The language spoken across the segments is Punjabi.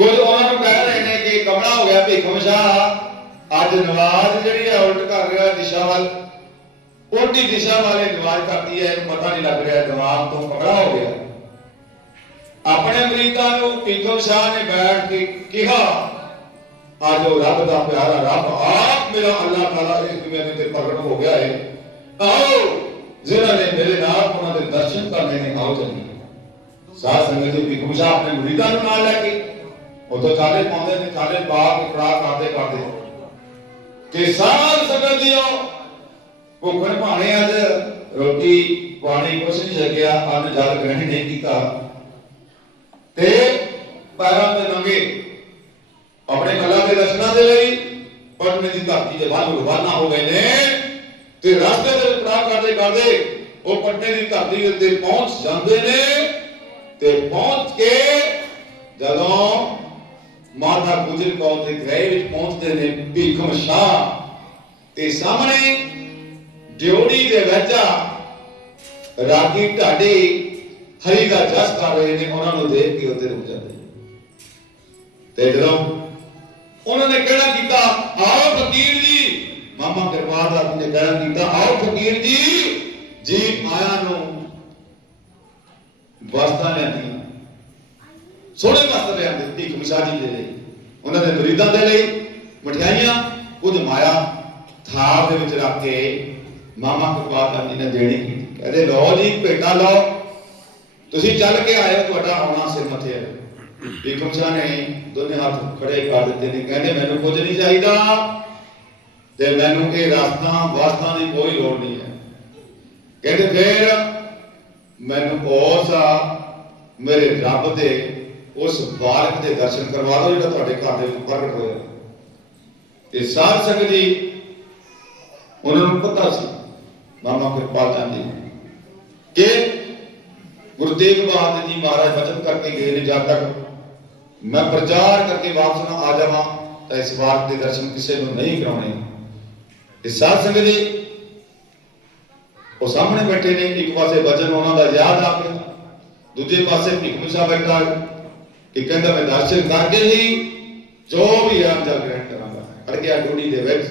ਕੁਝ ਉਹਨਾਂ ਨੂੰ ਕਹਿ ਰਹੇ ਨੇ ਕਿ ਕਮਲਾ ਹੋ ਗਿਆ ਭੀਖਮ ਸ਼ਾਹ। ਅੱਜ ਨਵਾਜ਼ ਜਿਹੜੀ ਹੈ ਉਲਟ ਕਰ ਰਿਹਾ ਦਿਸ਼ਾ ਵੱਲ। ਉਲਟੀ ਦਿਸ਼ਾ ਵਾਲੇ ਨਵਾਜ਼ ਕਰਦੀ ਹੈ ਇਹਨੂੰ ਪਤਾ ਨਹੀਂ ਲੱਗ ਰਿਹਾ ਦਿਮਾਗ ਤੋਂ ਕਮਲਾ ਹੋ ਗਿਆ। ਆਪਣੇ ਮਰੀਦਾਂ ਨੂੰ ਭੀਖਮ ਸ਼ਾਹ ਨੇ ਬੈਠ ਕੇ ਕਿਹਾ, ਅੱਜ ਉਹ ਰੱਬ ਦਾ ਪਿਆਰਾ ਰੱਬ, ਆਪ ਮੇਰਾ ਅੱਲਾਹ ਤਾਲਾ ਇਸ ਦੁਨੀਆ ਦੇ ਉੱਤੇ ਪ੍ਰਗਟ ਹੋ ਗਿਆ ਹੈ ਆਓ, ਜਿਨ੍ਹਾਂ ਨੇ ਮੇਰੇ ਨਾਲ ਉਹਨਾਂ ਦੇ ਦਰਸ਼ਨ ਕਰਨੇ ਨੇ, ਆਓ ਚੱਲੀਏ। ਸਾਧ ਸੰਗਤ ਜੀ, ਭੀਖਮ ਸ਼ਾਹ ਆਪਣੇ ਮਰੀਦਾਂ ਨੂੰ ਨਾਲ ਲੈ ਕੇ ਉਦੋਂ ਚਾਲੇ ਪਾਉਂਦੇ ਨੇ ਚਾਲੇ ਪਾ ਕੇ ਕੜਾ ਕਰਦੇ ਕਰਦੇ। ਕਿ ਸਾਧ ਸੰਗਤ ਜੀਓ ਭੁੱਖਣ ਭਾਣੇ ਅੱਜ ਰੋਟੀ ਪਾਣੀ ਕੁਛ ਨਹੀਂ ਛਕਿਆ, ਅੰਨ ਜਲ ਗ੍ਰਹਿਣ ਨਹੀਂ ਕੀਤਾ। ਤੇ ਪੈਰਾਂ ਤੇ ਨੰਗੇ ਆਪਣੇ ਕਲਾ ਦੇ ਦਰਸ਼ਨਾਂ ਦੇ ਲਈ ਪਟਨੇ ਦੀ ਧਰਤੀ ਦੇ ਵੱਲ ਰਵਾਨਾ ਹੋ ਗਏ ਨੇ। ਤੇ ਰਸਤੇ ਦੇ ਕੜਾ ਕਰਦੇ ਕਰਦੇ ਉਹ ਪਟਨੇ ਦੀ ਧਰਤੀ ਦੇ ਉੱਤੇ ਪਹੁੰਚ ਜਾਂਦੇ ਨੇ। ਤੇ ਪਹੁੰਚ ਕੇ ਜਦੋਂ ਮਾਤਾ ਗੁਜਰ ਕੌਰ ਦੇ ਗ੍ਰਹਿ ਵਿੱਚ ਪਹੁੰਚਦੇ ਨੇ ਭੀਖਮ ਸ਼ਾਹ। ਤੇ ਸਾਹਮਣੇ ਡਿਉੜੀ ਦੇ ਵਿੱਚ ਰਾਗੀ ਢਾਡੀ ਹਰੀ ਦਾ ਜਸ ਕਰ ਰਹੇ ਨੇ, ਉਹਨਾਂ ਨੂੰ ਦੇਖ ਕੇ ਉੱਤੇ ਰੁਕ ਜਾਂਦੇ ਤੇ ਜਦੋਂ ਉਹਨਾਂ ਨੇ ਕਹਿਣਾ ਕੀਤਾ, ਆਓ ਫਕੀਰ ਜੀ! ਮਾਮਾ ਕਿਰਪਾਲ ਦਾ ਨੇ ਕਹਿਣਾ ਕੀਤਾ, ਆਓ ਫਕੀਰ ਜੀ ਜੀ ਆਇਆ ਨੂੰ ਵਸਤਾਂ ਲੈਂਦੀਆਂ ਸੋਹਣੇ ਵਸਤਰ ਲਿਆਂਦੇ ਭੀਖ ਮਿਸ਼ਾ ਜੀ ਦੇ ਲਈ। ਉਹਨਾਂ ਦੇ ਮੁਰੀਦਾਂ ਦੇ ਲਈ ਮਠਿਆਈਆਂ, ਕੁਝ ਮਾਇਆ ਥਾਲ ਦੇ ਵਿੱਚ ਰੱਖ ਕੇ ਮਾਮਾ ਕਿਰਪਾਲ ਜੀ ਨੇ ਦੇਣੀ। ਕਹਿੰਦੇ, ਲਓ ਜੀ ਭੇਟਾ ਲਓ। ਤੁਸੀਂ ਚੱਲ ਕੇ ਆਏ ਤੁਹਾਡਾ ਆਉਣਾ ਸਿਰ ਮੱਥੇ ਹੈ। ਭੀਖਮ ਸ਼ਾਹ ਨੇ ਦੋਨੇ ਹੱਥ ਖੜੇ ਕਰ ਦਿੱਤੇ ਨੇ। ਕਹਿੰਦੇ, ਮੈਨੂੰ ਕੁਝ ਨਹੀਂ ਚਾਹੀਦਾ। ਤੇ ਮੈਨੂੰ ਇਹ ਰਸਤਾ, ਵਾਸਤਾ ਦੀ ਕੋਈ ਲੋੜ ਨਹੀਂ ਹੈ। ਕਹਿੰਦੇ, ਫੇਰ ਮੈਨੂੰ ਉਸ ਮੇਰੇ ਰੱਬ ਦੇ ਉਸ ਬਾਲਕ ਦੇ ਦਰਸ਼ਨ ਕਰਵਾ ਦਿਓ ਜਿਹੜਾ ਤੁਹਾਡੇ ਘਰ ਦੇ ਵਿੱਚ ਪ੍ਰਗਟ ਹੋਇਆ। ਤੇ ਸਾਧ ਸੰਗਤ ਜੀ, ਉਹਨਾਂ ਨੂੰ ਪਤਾ ਸੀ, ਮਾਮਾ ਕਿਰਪਾਲ ਚੰਦ ਜੀ, ਕਿ ਗੁਰੂ ਤੇਗ ਬਹਾਦਰ ਜੀ ਮਹਾਰਾਜ ਬਚਨ ਕਰਕੇ ਗਏ ਨੇ ਜਦ ਤੱਕ। ਮੈਂ ਪ੍ਰਚਾਰ ਕਰਕੇ ਵਾਪਸ ਨਾ ਆ ਜਾਵਾਂ ਤਾਂ ਇਸ ਵਾਰ ਦੇ ਦਰਸ਼ਨ ਕਿਸੇ ਨੂੰ ਨਹੀਂ ਕਰਾਉਣੇ। ਇਹ ਸਾਧ ਸੰਗਤ ਜੀ, ਉਹ ਸਾਹਮਣੇ ਬੈਠੇ ਨੇ, ਇੱਕ ਪਾਸੇ ਵਚਨ ਉਹਨਾਂ ਦਾ ਯਾਦ ਆ ਗਿਆ, ਦੂਜੇ ਪਾਸੇ ਭਿਖਮ ਸਾਹਿਬ ਬੈਠਾ। ਕਿ ਕਹਿੰਦਾ ਮੈਂ ਦਰਸ਼ਨ ਕਰਕੇ ਹੀ ਜੋ ਵੀ ਹੈ ਗ੍ਰਹਿਣ ਕਰਾਂਗਾ। ਅੜ ਗਿਆ ਦੇ ਵਿੱਚ।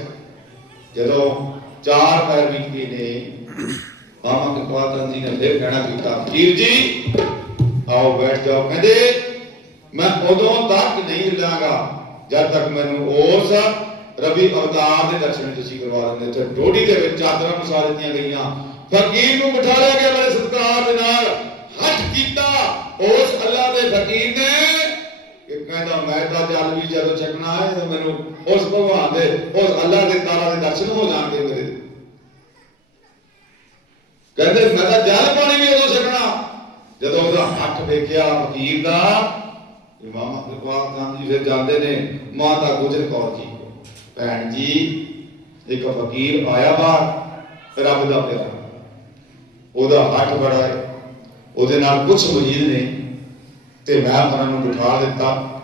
ਜਦੋਂ ਚਾਰ ਪੈਰ ਵਿੱਚ ਨੇ, ਮਾਮਾ ਕਿਰਪਾਲ ਜੀ ਨੇ ਫਿਰ ਕਹਿਣਾ ਕੀਤਾ ਫਕੀਰ ਜੀ, ਆਓ ਬੈਠ ਜਾਓ। ਕਹਿੰਦੇ, ਮੈਂ ਉਦੋਂ ਤੱਕ ਨਹੀਂ ਹਿੱਲਾਂਗਾ, ਜਦ ਤੱਕ ਮੈਨੂੰ ਉਸ ਰਵੀ ਅਵਤਾਰ ਦੇ ਦਰਸ਼ਨ ਤੁਸੀਂ ਕਰਵਾ ਦਿੰਦੇ ਤੇ ਡੋਡੀ ਦੇ ਵਿੱਚ ਚਾਦਰਾਂ ਮਸਾ ਦਿੱਤੀਆਂ ਗਈਆਂ। ਫਕੀਰ ਨੂੰ ਬਿਠਾ ਲਿਆ ਗਿਆ ਬੜੇ ਸਤਿਕਾਰ ਦੇ ਨਾਲ। ਹੱਥ ਕੀਤਾ। ਉਸ ਅੱਲਾ ਦੇ ਫਕੀਰ ਨੇ ਕਿ ਕਹਿੰਦਾ, ਮੈਂ ਤਾਂ ਜਲ ਵੀ ਜਦੋਂ ਚੱਕਣਾ ਹੈ, ਤਾਂ ਮੈਨੂੰ ਉਸ ਭਗਵਾਨ ਦੇ, ਉਸ ਅੱਲਾ ਦੇ ਤਾਲਾ ਦੇ ਦਰਸ਼ਨ ਹੋ ਜਾਣਗੇ ਮੇਰੇ ਕਹਿੰਦੇ, ਮੈਂ ਤਾਂ ਜਲ ਪਾਣੀ ਵੀ ਉਦੋਂ ਛਕਣਾ ਜਦੋਂ ਉਹਦਾ ਹੱਥ ਵੇਖਿਆ ਫਕੀਰ ਦਾ ਇਮਾਮ ਕਿਰਪਾਲ ਚੰਦ ਜੀ ਫਿਰ ਜਾਂਦੇ ਨੇ, ਮਾਤਾ ਗੁਜਰ ਕੌਰ ਜੀ। ਭੈਣ ਜੀ, ਇੱਕ ਫਕੀਰ ਆਇਆ ਬਾਹਰ, ਰੱਬ ਦਾ ਪਿਆਰਾ। ਉਹਦਾ ਹੱਥ ਬੜਾ ਹੈ ਉਹਦੇ ਨਾਲ ਕੁਝ ਵਜੀਦ ਨੇ ਤੇ ਮੈਂ ਉਹਨਾਂ ਨੂੰ ਬਿਠਾ ਦਿੱਤਾ।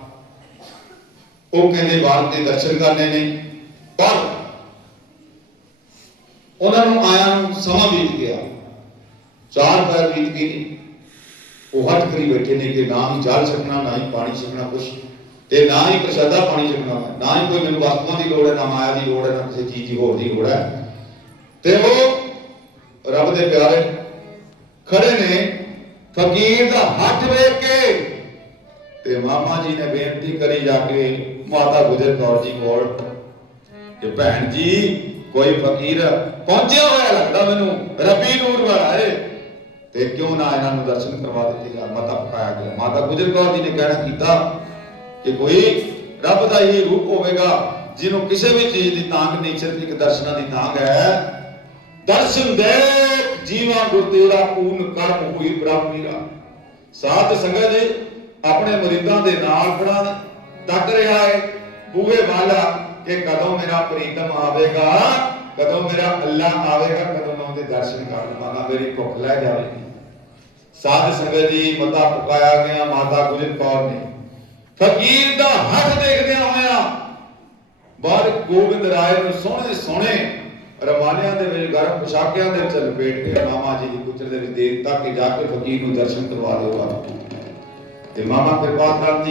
ਉਹ ਕਹਿੰਦੇ ਬਾਹਰ ਦੇ ਦਰਸ਼ਨ ਕਰਨੇ ਨੇ। ਪਰ ਉਹਨਾਂ ਨੂੰ ਆਇਆ ਨੂੰ ਸਮਾਂ ਬੀਤ ਗਿਆ। ਚਾਰ ਪੈਰ ਬੀਤ ਗਏ ਨੇ। ਉਹ ਹੱਟ ਕਰੀ ਬੈਠੇ ਨੇ ਕਿ ਨਾ ਹੀ ਜਲ ਛਕਣਾ, ਨਾ ਹੀ ਪਾਣੀ ਛਕਣਾ ਕੁਛ ਤੇ ਨਾ ਹੀ ਪ੍ਰਸ਼ਾਦਾ ਪਾਣੀ ਛਕਣਾ ਨਾ ਹੀ ਕੋਈ ਮੈਨੂੰ ਵਸਤੂਆਂ ਦੀ ਲੋੜ ਹੈ, ਨਾ ਮਾਇਆ ਦੀ ਲੋੜ ਹੈ, ਨਾ ਕਿਸੇ ਚੀਜ਼ ਦੀ ਹੋਰ ਦੀ ਲੋੜ ਹੈ। ਤੇ ਉਹ ਰੱਬ ਦੇ ਪਿਆਰੇ ਖੜੇ ਨੇ। ਫਕੀਰ ਦਾ ਹੱਥ ਵੇਖ ਕੇ ਤੇ ਮਾਮਾ ਜੀ ਨੇ ਬੇਨਤੀ ਕਰੀ ਜਾ ਕੇ, ਮਾਤਾ ਗੁਜਰ ਕੌਰ ਜੀ ਕੋਲ ਕਿ ਭੈਣ ਜੀ, ਕੋਈ ਫਕੀਰ ਪਹੁੰਚਿਆ ਹੋਇਆ ਲੱਗਦਾ ਮੈਨੂੰ, ਰੱਬੀ ਨੂਰ ਵਾਲਾ ਹੈ ਤੇ ਕਿਉਂ ਨਾ ਇਹਨਾਂ ਨੂੰ ਦਰਸ਼ਨ ਕਰਵਾ ਦਿੱਤੇ ਜਾ ਮਾਤਾ ਪਕਾਇਆ ਗਿਆ ਮਾਤਾ ਗੁਜਰ ਕੌਰ ਜੀ ਨੇ ਕਹਿਣਾ ਕੀਤਾ ਕਿ ਕੋਈ ਰੱਬ ਦਾ ਹੀ ਰੂਪ ਹੋਵੇਗਾ, ਜਿਹਨੂੰ ਕਿਸੇ ਵੀ ਚੀਜ਼ ਦੀ ਤਾਂਗ ਨਹੀਂ ਸਿਰਫ ਇੱਕ ਦਰਸ਼ਨਾਂ ਦੀ ਤਾਂਗ ਹੈ, ਦਰਸ਼ਨ ਦੇ ਜੀਵਾ ਗੁਰ ਤੇਰਾ ਪੂਰਨ ਕਰਮ ਹੋਈ ਬ੍ਰਹਮੀਰਾ ਸਾਧ ਸੰਗਤ ਜੀ ਆਪਣੇ ਮਰੀਦਾਂ ਦੇ ਨਾਲ ਖੜਾ ਤੱਕ ਰਿਹਾ ਹੈ ਬੂਹੇ ਵਾਲਾ ਕਿ ਕਦੋਂ ਮੇਰਾ ਪ੍ਰੀਤਮ ਆਵੇਗਾ, ਕਦੋਂ ਮੇਰਾ ਅੱਲਾ ਆਵੇਗਾ, ਕਦੋਂ ਮੈਂ ਉਹਦੇ ਦਰਸ਼ਨ ਕਰ ਲਵਾਂਗਾ ਮੇਰੀ ਭੁੱਖ ਲੈ ਜਾਵੇਗੀ ਸਾਧ ਸੰਗਤ ਜੀ ਮਤਾ ਪੁਕਾਇਆ ਗਿਆ, ਮਾਤਾ ਗੁਜਰ ਕੌਰ ਨੇ। ਫਕੀਰ ਦਾ ਹੱਥ ਦੇਖਦਿਆਂ ਹੋਇਆ ਬਾਹਰ ਗੋਬਿੰਦ ਰਾਏ ਨੂੰ ਸੋਹਣੇ ਸੋਹਣੇ ਰਮਾਨਿਆਂ ਦੇ ਵਿੱਚ, ਗਰਮ ਪੁਸ਼ਾਕਿਆਂ ਦੇ ਵਿੱਚ ਲਪੇਟ ਕੇ ਮਾਮਾ ਜੀ ਦੀ ਪੁੱਤਰ ਦੇ ਵਿੱਚ ਦੇ ਦਿੱਤਾ ਕਿ ਜਾ ਕੇ ਫਕੀਰ ਨੂੰ ਦਰਸ਼ਨ ਕਰਵਾ ਦਿਓ ਤੇ ਮਾਮਾ ਕਿਰਪਾਲ ਚੰਦ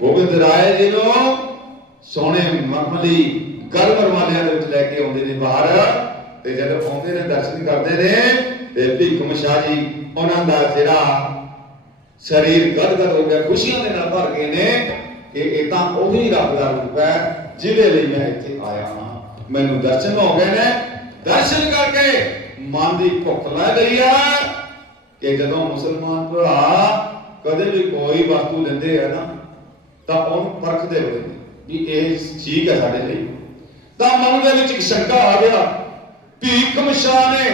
ਗੋਬਿੰਦ ਰਾਏ ਜੀ ਨੂੰ ਸੋਹਣੇ ਮਖਮਲੀ ਗਰਮ ਰਮਾਲਿਆਂ ਦੇ ਵਿੱਚ ਲੈ ਕੇ ਆਉਂਦੇ ਨੇ ਬਾਹਰ। ਤੇ ਜਦੋਂ ਆਉਂਦੇ ਨੇ, ਦਰਸ਼ਨ ਕਰਦੇ ਨੇ, ਤੇ ਭੀਖਮ ਸ਼ਾਹ ਜੀ, ਉਹਨਾਂ ਦਾ ਜਿਹੜਾ ਸਰੀਰ ਗਦਗਦ ਹੋ ਗਿਆ, ਖੁਸ਼ੀਆਂ ਦੇ ਨਾਲ ਭਰ ਗਏ ਨੇ ਕਿ ਇਹ ਤਾਂ ਉਹੀ ਰੱਬ ਦਾ ਰੂਪ ਹੈ, ਜਿਹਦੇ ਲਈ ਮੈਂ ਇੱਥੇ ਆਇਆ ਹਾਂ। ਮੈਨੂੰ ਦਰਸ਼ਨ ਹੋ ਗਏ ਨੇ। ਦਰਸ਼ਨ ਕਰਕੇ ਮਨ ਦੀ ਭੁੱਖ ਲੱਗ ਗਈ ਆ ਕਿ ਜਦੋਂ ਮੁਸਲਮਾਨ ਭਰਾ ਕਦੇ ਵੀ ਕੋਈ ਵਸਤੂ ਲੈਂਦੇ ਆ ਨਾ, ਤਾਂ ਉਹਨੂੰ ਪਰਖਦੇ ਹੋਏ ਵੀ ਇਹ ਠੀਕ ਹੈ ਸਾਡੇ ਲਈ। ਤਾਂ ਮਨ ਦੇ ਵਿੱਚ ਇੱਕ ਸ਼ੰਕਾ ਆ ਗਿਆ ਭੀਖਮ ਸ਼ਾਹ ਨੇ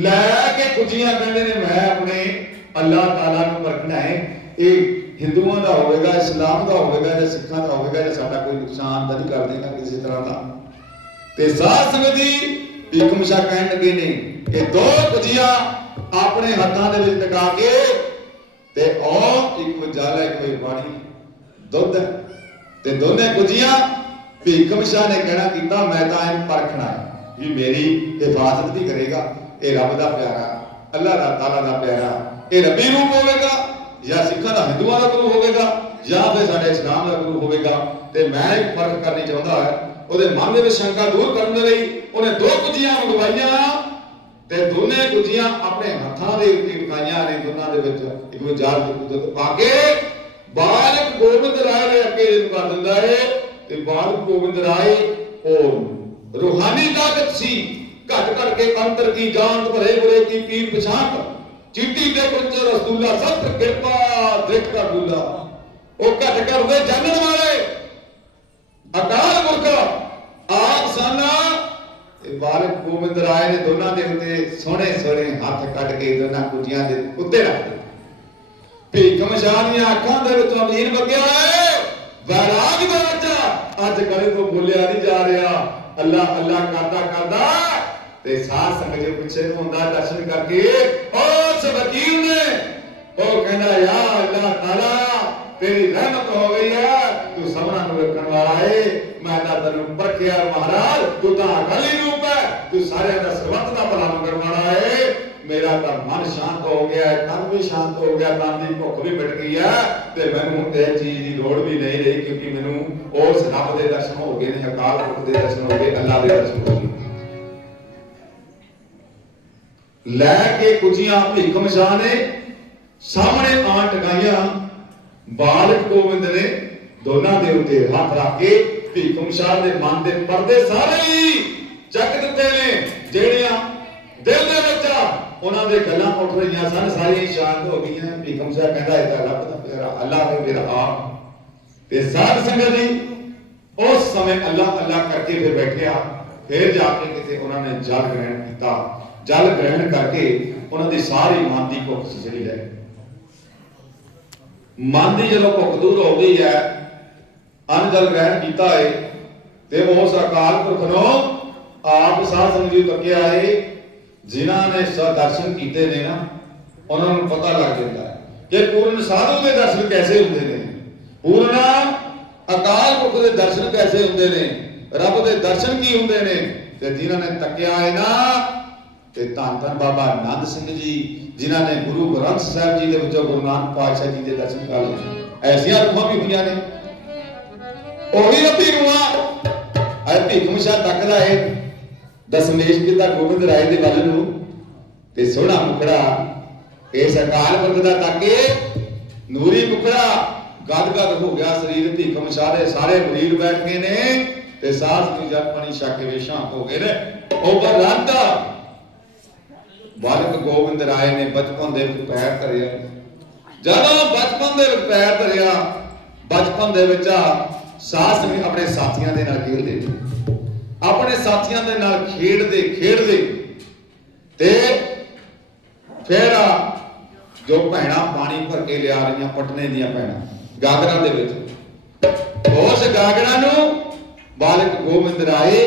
ਲੈ ਕੇ ਕੁਜੀਆਂ ਕਹਿੰਦੇ ਨੇ, ਮੈਂ ਆਪਣੇ ਅੱਲਾਹ ਤਾਲਾ ਨੂੰ ਪਰਖਣਾ ਹੈ। ਇਹ ਹਿੰਦੂਆਂ ਦਾ ਹੋਵੇਗਾ, ਇਸਲਾਮ ਦਾ ਹੋਵੇਗਾ ਜਾਂ ਸਿੱਖਾਂ ਦਾ ਹੋਵੇਗਾ ਜਾਂ ਸਾਡਾ ਕੋਈ ਨੁਕਸਾਨ ਤਾਂ ਨਹੀਂ ਕਰ ਦੇਗਾ ਕਿਸੇ ਤਰ੍ਹਾਂ ਦਾ। ਤੇ ਸਾਧ ਸੰਗਤ ਜੀ ਭੀਖਮ ਸ਼ਾਹ ਕਹਿਣ ਲੱਗੇ ਨੇ ਕਿ ਦੋ ਕੁਜੀਆਂ ਆਪਣੇ ਹੱਥਾਂ ਦੇ ਵਿੱਚ ਟਿਕਾ ਕੇ ਤੇ ਉਹ ਇੱਕ ਜਲ ਹੈ ਕੋਈ ਪਾਣੀ, ਦੁੱਧ ਹੈ। ਤੇ ਦੋਨੇ ਕੁਜੀਆਂ ਭੀਖਮ ਸ਼ਾਹ ਨੇ ਕਹਿਣਾ ਕੀਤਾ, ਮੈਂ ਤਾਂ ਇਹਨੂੰ ਪਰਖਣਾ ਵੀ ਮੇਰੀ ਹਿਫਾਜ਼ਤ ਵੀ ਕਰੇਗਾ, ਇਹ ਰੱਬ ਦਾ ਪਿਆਰਾ, ਅੱਲਾਹ ਦਾ ਤਾਲਾ ਦਾ ਪਿਆਰਾ, ਇਹ ਰੱਬੀ ਰੂਪ ਹੋਵੇਗਾ, ਜਾਂ ਸਿੱਖਾਂ ਦਾ ਹਿੰਦੂਆਂ ਦਾ ਗੁਰੂ ਹੋਵੇਗਾ, ਜਾਂ ਫਿਰ ਸਾਡੇ ਇਸਲਾਮ ਦਾ ਗੁਰੂ ਹੋਵੇਗਾ ਤੇ ਮੈਂ ਇੱਕ ਫ਼ਰਕ ਕਰਨੀ ਚਾਹੁੰਦਾ ਹੈ ਉਹਦੇ ਮਨ ਦੇ ਵਿੱਚ ਸ਼ੰਕਾ ਦੂਰ ਕਰਨ ਦੇ ਲਈ ਉਹਨੇ ਦੋ ਕੁਜੀਆਂ ਮੰਗਵਾਈਆਂ। ਤੇ ਦੋਨੇ ਕੁਜੀਆਂ ਆਪਣੇ ਹੱਥਾਂ ਦੇ ਉੱਤੇ ਟਿਕਾਈਆਂ ਨੇ ਦੋਨਾਂ ਦੇ ਵਿੱਚ ਇੱਕ ਵਿੱਚ ਜਾਲ ਦੇ ਪਾ ਕੇ ਬਾਲਕ ਗੋਬਿੰਦ ਰਾਏ ਦੇ ਅੱਗੇ ਇਹਨੂੰ ਕਰ ਦਿੰਦਾ ਹੈ ਤੇ ਬਾਲਕ ਗੋਬਿੰਦ ਰਾਏ ਉਹ ਰੂਹਾਨੀ ਤਾਕਤ ਸੀ। ਘਟ ਘਟ ਕੇ ਅੰਤਰ ਕੀ ਜਾਣਤ ਭਰੇ ਬੁਰੇ ਕੀ ਪੀਰ ਪਛਾਣ, ਚਿੱਟੀ ਦੇ ਕੁੰਚ ਰਸੂਲਾ ਸਤ ਕਿਰਪਾ ਦੇਖ ਕਰ ਦੁੱਲਾ ਉਹ ਘਟ ਕਰਦੇ ਜਾਣਨ ਵਾਲੇ ਅਕਾਲ ਪੁਰਖ ਆਪ ਸਾਨਾ। ਇਹ ਬਾਲਕ ਗੋਬਿੰਦ ਰਾਏ ਨੇ ਦੋਨਾਂ ਦੇ ਉੱਤੇ ਸੋਹਣੇ ਸੋਹਣੇ ਹੱਥ ਕੱਢ ਕੇ ਦੋਨਾਂ ਕੁਟੀਆਂ ਦੇ ਉੱਤੇ ਰੱਖ ਦਿੱਤੇ। ਭੀਖਮ ਸ਼ਾਹ ਦੀਆਂ ਅੱਖਾਂ ਦੇ ਵਿੱਚੋਂ ਅਮੀਨ ਵਗਿਆ ਹੈ। ਵੈਰਾਗ ਦਾ ਬੱਚਾ ਅੱਜ ਕਦੇ ਤੋਂ ਬੋਲਿਆ ਨਹੀਂ ਜਾ ਰਿਹਾ। ਅੱਲਾ ਅੱਲਾ ਕਰਦਾ ਕਰਦਾ। ਤੇ ਸਾਧ ਸੰਗਤ ਦੇ ਪਿੱਛੇ ਨੂੰ ਹੁੰਦਾ ਦਰਸ਼ਨ ਕਰਕੇ, ਉਸ ਵਕੀਲ ਨੇ ਉਹ ਕਹਿੰਦਾ, ਯਾ ਅੱਲਾ ਤਾਲਾ ਤੇਰੀ ਰਹਿਮਤ ਹੋ ਗਈ ਹੈ, ਤੂੰ ਸਭਨਾਂ ਨੂੰ ਵੇਖਣ ਵਾਲਾ ਏ। ਮੈਂ ਤਾਂ ਤੈਨੂੰ ਪਰਖਿਆ ਮਹਾਰਾਜ, ਤੂੰ ਤਾਂ ਅਕਾਲੀ ਰੂਪ ਹੈ। ਤੂੰ ਸਾਰਿਆਂ ਦਾ ਸਰਬੱਤ ਦਾ ਭਲਾ ਕਰਨ ਵਾਲਾ ਏ। ਮੇਰਾ ਤਾਂ ਮਨ ਸ਼ਾਂਤ ਹੋ ਗਿਆ ਹੈ ਤਨ ਵੀ ਸ਼ਾਂਤ ਹੋ ਗਿਆ, ਤਨ ਦੀ ਭੁੱਖ ਵੀ ਮਿਟ ਗਈ ਹੈ। ਤੇ ਮੈਨੂੰ ਹੁਣ ਇਹ ਚੀਜ਼ ਦੀ ਲੋੜ ਵੀ ਨਹੀਂ ਰਹੀ, ਕਿਉਂਕਿ ਮੈਨੂੰ ਉਸ ਰੱਬ ਦੇ ਦਰਸ਼ਨ ਹੋ ਗਏ ਨੇ, ਅਕਾਲ ਪੁਰਖ ਦੇ ਦਰਸ਼ਨ ਹੋ ਗਏ, ਅੱਲਾ ਦੇ ਦਰਸ਼ਨ ਹੋ ਗਏ। ਲੈ ਕੇ ਕੁਜੀਆਂ ਭੀਖਮ ਸ਼ਾਹ ਨੇ ਸਾਹਮਣੇ ਆਣ ਟਿਕਾਈਆਂ ਬਾਲਕ ਗੋਬਿੰਦ ਨੇ ਦੋਨਾਂ ਦੇ ਉੱਤੇ ਹੱਥ ਰੱਖ ਕੇ ਭੀਖਮ ਸ਼ਾਹ ਦੇ ਮਨ ਦੇ ਪਰਦੇ ਸਾਰੇ ਹੀ ਚੱਕ ਦਿੱਤੇ ਨੇ, ਜਿਹੜੀਆਂ ਦਿਲ ਦੇ ਵਿੱਚ ਉਹਨਾਂ ਦੇ ਗੱਲਾਂ ਉੱਠ ਰਹੀਆਂ ਸਨ, ਸਾਰੀਆਂ ਸ਼ਾਂਤ ਹੋ ਗਈਆਂ। ਭੀਖਮ ਸ਼ਾਹ ਕਹਿੰਦਾ, ਇਹ ਤਾਂ ਰੱਬ ਦਾ ਪਿਆਰਾ ਅੱਲਾਹ ਹੈ ਮੇਰਾ ਆਪ ਤੇ ਸਾਧ ਸੰਗਤ ਜੀ ਉਸ ਸਮੇਂ ਅੱਲਾ ਅੱਲਾ ਕਰਕੇ ਫਿਰ ਬੈਠਿਆ। ਫਿਰ ਜਾ ਕੇ ਕਿਤੇ ਉਹਨਾਂ ਨੇ ਜਲ ਗ੍ਰਹਿਣ ਕੀਤਾ। ਜਲ ਗ੍ਰਹਿਣ ਕਰਕੇ ਉਹਨਾਂ ਦੀ ਸਾਰੀ ਮਨ ਦੀ ਭੁੱਖ ਜਿਹੜੀ ਲੈ ਮਨ ਦੀ ਜਦੋਂ ਭੁੱਖ ਦੂਰ ਹੋ ਗਈ ਹੈ, ਅੰਨ ਗ੍ਰਹਿਣ ਕੀਤਾ ਹੈ ਤੇ ਉਸ ਅਕਾਲ ਪੁਰਖ ਨੂੰ ਆਪ ਸਾਧ ਸੰਗਤ ਜੀ ਤੱਕਿਆ ਹੈ ਜਿਨ੍ਹਾਂ ਨੇ ਦਰਸ਼ਨ ਕੀਤੇ ਨੇ ਨਾ, ਉਹਨਾਂ ਨੂੰ ਪਤਾ ਲੱਗ ਜਾਂਦਾ ਹੈ ਕਿ ਪੂਰਨ ਸਾਧੂ ਦੇ ਦਰਸ਼ਨ ਕੈਸੇ ਹੁੰਦੇ ਨੇ। ਪੂਰਨ ਅਕਾਲ ਪੁਰਖ ਦੇ ਦਰਸ਼ਨ ਕੈਸੇ ਹੁੰਦੇ ਨੇ? ਰੱਬ ਦੇ ਦਰਸ਼ਨ ਕੀ ਹੁੰਦੇ ਨੇ? ਤੇ ਜਿਨ੍ਹਾਂ ਨੇ ਤੱਕਿਆ ਹੈ ਨਾ ਤੇ ਧੰਨ ਧੰਨ ਬਾਬਾ ਆਨੰਦ ਸਿੰਘ ਜੀ, ਜਿਨ੍ਹਾਂ ਨੇ ਗੁਰੂ ਗ੍ਰੰਥ ਸਾਹਿਬ ਜੀ ਦੇ ਵਿੱਚੋਂ ਗੁਰੂ ਨਾਨਕ ਪਾਤਸ਼ਾਹ ਜੀ ਦੇ ਦਰਸ਼ਨ ਕਰ ਲਏ। ਐਸੀਆਂ ਰੂਹਾਂ ਵੀ ਹੋਈਆਂ ਨੇ। ਉਹੀ ਰੱਬੀ ਰੂਹਾਂ ਐ ਭੀਖਮ ਸ਼ਾਹ ਤੱਕਦਾ ਹੈ ਦਸਮੇਸ਼ ਪਿਤਾ ਗੋਬਿੰਦ ਰਾਏ ਦੇ ਵੱਲ ਨੂੰ। ਤੇ ਸੋਹਣਾ ਮੁਖੜਾ ਇਸ ਅਕਾਲ ਪੁਰਖ ਦਾ ਤਾਕੇ, ਨੂਰੀ ਮੁਖੜਾ ਗਦਗਦ ਹੋ ਗਿਆ ਸਰੀਰ ਭੀਖਮ ਸ਼ਾਹ ਦੇ। ਸਾਰੇ ਮਰੀਰ ਬੈਠ ਗਏ ਨੇ ਤੇ ਸਾਹ ਨੂੰ ਜਲ ਪਾਣੀ ਛਕ ਕੇ ਹੋ ਗਏ ਨੇ। ਉਪਰੰਤ ਬਾਲਕ ਗੋਬਿੰਦ ਰਾਏ ਨੇ ਬਚਪਨ ਦੇ ਵਿੱਚ ਪੈਰ ਧਰਿਆ। ਜਦੋਂ ਬਚਪਨ ਦੇ ਵਿੱਚ ਪੈਰ ਧਰਿਆ, ਬਚਪਨ ਦੇ ਵਿੱਚ ਸਾਸ ਨੇ ਆਪਣੇ ਸਾਥੀਆਂ ਦੇ ਨਾਲ ਖੇਡਦੇ ਆਪਣੇ ਸਾਥੀਆਂ ਦੇ ਨਾਲ ਖੇਡਦੇ ਖੇਡਦੇ। ਤੇ ਫਿਰ ਜੋ ਭੈਣਾ ਪਾਣੀ ਭਰ ਕੇ ਲਿਆ ਰਹੀਆਂ ਪਟਨੇ ਦੀਆਂ ਭੈਣਾਂ, ਗਾਗਰਾਂ ਦੇ ਵਿੱਚ। ਉਸ ਗਾਗਰਾਂ ਨੂੰ ਬਾਲਕ ਗੋਬਿੰਦ ਰਾਏ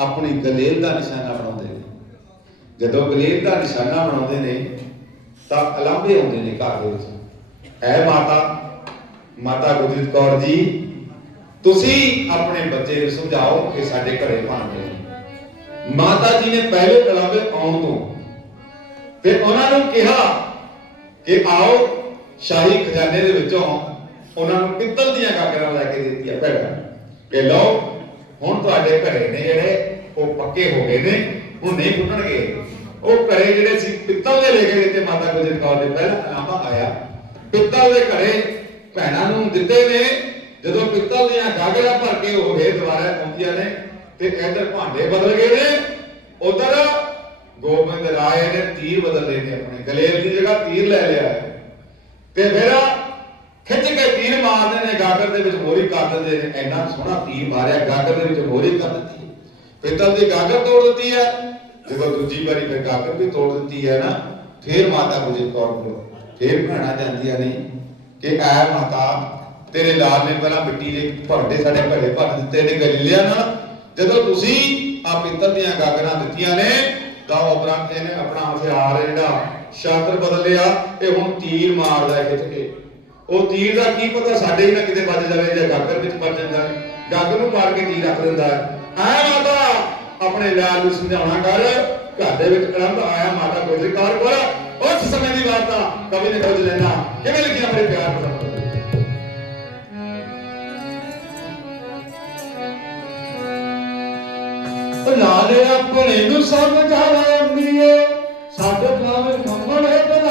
ਆਪਣੀ ਗਲੇਲ ਦਾ ਨਿਸ਼ਾਨਾ ਬਣਾਉਂਦੇ ਜਦੋਂ ਗਲੇਲ ਦਾ ਨਿਸ਼ਾਨਾ ਬਣਾਉਂਦੇ ਨੇ, ਤਾਂ ਅਲੰਭੇ ਹੁੰਦੇ ਨੇ ਘਰ ਦੇ ਵਿੱਚ। ਐ ਮਾਤਾ ਮਾਤਾ ਗੁਰਜੀਤ ਕੌਰ ਜੀ, ਤੁਸੀਂ ਆਪਣੇ ਬੱਚੇ ਨੂੰ ਸਮਝਾਓ ਕਿ ਸਾਡੇ ਘਰੇ ਭਾਂਡੇ ਨੇ। ਮਾਤਾ ਜੀ ਨੇ ਪਹਿਲੇ ਅਲੰਭੇ ਆਉਣ ਤੋਂ ਤੇ ਉਹਨਾਂ ਨੂੰ ਕਿਹਾ ਕਿ ਆਓ, ਸ਼ਾਹੀ ਖਜ਼ਾਨੇ ਦੇ ਵਿੱਚੋਂ ਉਹਨਾਂ ਨੂੰ ਪਿੱਤਲ ਦੀਆਂ ਗਾਗਰਾਂ ਲੈ ਕੇ ਦਿੱਤੀਆਂ ਭੈਣਾਂ। ਕਿ ਲਓ, ਹੁਣ ਤੁਹਾਡੇ ਘਰੇ ਨੇ ਜਿਹੜੇ ਉਹ ਪੱਕੇ ਹੋ ਗਏ ਨੇ। ਹੁਣ ਨਹੀਂ ਟੁੱਟਣਗੇ। ਉਹ ਘਰੇ ਜਿਹੜੇ ਸੀ, ਪਿੱਤਲ ਦੇ ਲੈ ਕੇ ਦਿੱਤੇ ਮਾਤਾ ਗੁਜਰ ਕੌਰ ਦੇ ਪਹਿਲਾ ਇਨਾਮਾ ਆਇਆ। ਪਿੱਤਲ ਦੇ ਘਰੇ ਭੈਣਾਂ ਨੂੰ ਦਿੱਤੇ ਨੇ। ਜਦੋਂ ਪਿੱਤਲ ਦੀਆਂ ਗਾਗਰਾਂ ਭਰ ਕੇ ਉਹ ਫੇਰ ਦੁਬਾਰਾ ਆਉਂਦੀਆਂ ਨੇ ਤੇ ਇਧਰ ਭਾਂਡੇ ਬਦਲ ਗਏ ਨੇ। ਉਧਰ ਗੋਬਿੰਦ ਰਾਏ ਨੇ ਤੀਰ ਬਦਲ ਨੇ ਆਪਣੇ। ਗਲੇਰ ਦੀ ਜਗ੍ਹਾ ਤੀਰ ਲੈ ਲਿਆ ਤੇ ਫਿਰ ਖਿੱਚ ਕੇ ਤੀਰ ਮਾਰਦੇ ਨੇ, ਗਾਗਰ ਦੇ ਵਿੱਚ ਮੋਰੀ ਕਰ ਦਿੰਦੇ ਨੇ। ਇੰਨਾ ਸੋਹਣਾ ਤੀਰ ਮਾਰਿਆ, ਗਾਗਰ ਦੇ ਵਿੱਚ ਮੋਰੀ ਕਰ ਦਿੱਤੀ। ਪਿੱਤਲ ਦੀ ਗਾਗਰ ਤੋੜ ਦਿੱਤੀ ਹੈ। ਜਦੋਂ ਦੂਜੀ ਵਾਰੀ ਫਿਰ ਗਾਗਰ ਵੀ ਤੋੜ ਦਿੱਤੀ ਹੈ ਨਾ, ਫਿਰ ਮਾਤਾ ਗੁਜਰ ਕੌਰ ਕੋਲ, ਫਿਰ ਭੈਣਾਂ ਜਾਂਦੀਆਂ ਨੇ ਕਿ ਐ ਮਾਤਾ, ਤੇਰੇ ਲਾਲ ਨੇ ਪਹਿਲਾਂ ਮਿੱਟੀ ਦੇ ਭਾਂਡੇ ਸਾਡੇ ਘਰੇ ਭਰ ਦਿੱਤੇ ਨੇ ਗਲੀਲਿਆਂ ਨਾਲ। ਜਦੋਂ ਤੁਸੀਂ ਆ ਪਿੱਤਲ ਦੀਆਂ ਗਾਗਰਾਂ ਦਿੱਤੀਆਂ ਨੇ, ਤਾਂ ਉਹ ਉਪਰੰਤ ਇਹਨੇ ਆਪਣਾ ਹਥਿਆਰ ਜਿਹੜਾ, ਸ਼ਾਸਤਰ ਬਦਲ ਲਿਆ ਇਹ ਹੁਣ ਤੀਰ ਮਾਰਦਾ ਖਿੱਚ ਕੇ। ਉਹ ਤੀਰ ਦਾ ਕੀ ਪਤਾ ਸਾਡੇ ਹੀ ਨਾ ਕਿਤੇ ਵੱਜ ਜਾਵੇ ਜਾਂ ਗਾਗਰ ਵਿੱਚ ਵੱਜ ਜਾਂਦਾ ਗਾਗਰ ਨੂੰ ਮਾਰ ਕੇ ਤੀਰ ਰੱਖ ਦਿੰਦਾ ਹੈ। ਐ ਆਪਣੇ ਲਾਲ ਨੂੰ ਸਮਝਾਉਣਾ ਕਰ। ਘਰ ਦੇ ਵਿੱਚ ਕਲੰਬ ਆਇਆ ਮਾਤਾ ਗੋਜਰੀ ਕੌਰ ਕੋਲ। ਉਸ ਸਮੇਂ ਦੀ ਵਾਰਤਾ ਕਵੀ ਨੇ ਖੋਜ ਲੈਣਾ ਕਿਵੇਂ ਲਿਖੀ ਆਪਣੇ ਪਿਆਰ ਪਸੰਦ ਲਾਲੇ ਆਪਣੇ ਨੂੰ ਸਮਝਾ ਲੈ ਅੰਮੀਏ ਸਾਡੇ ਭਾਵੇਂ ਮੰਗਣੇ ਬਣਾ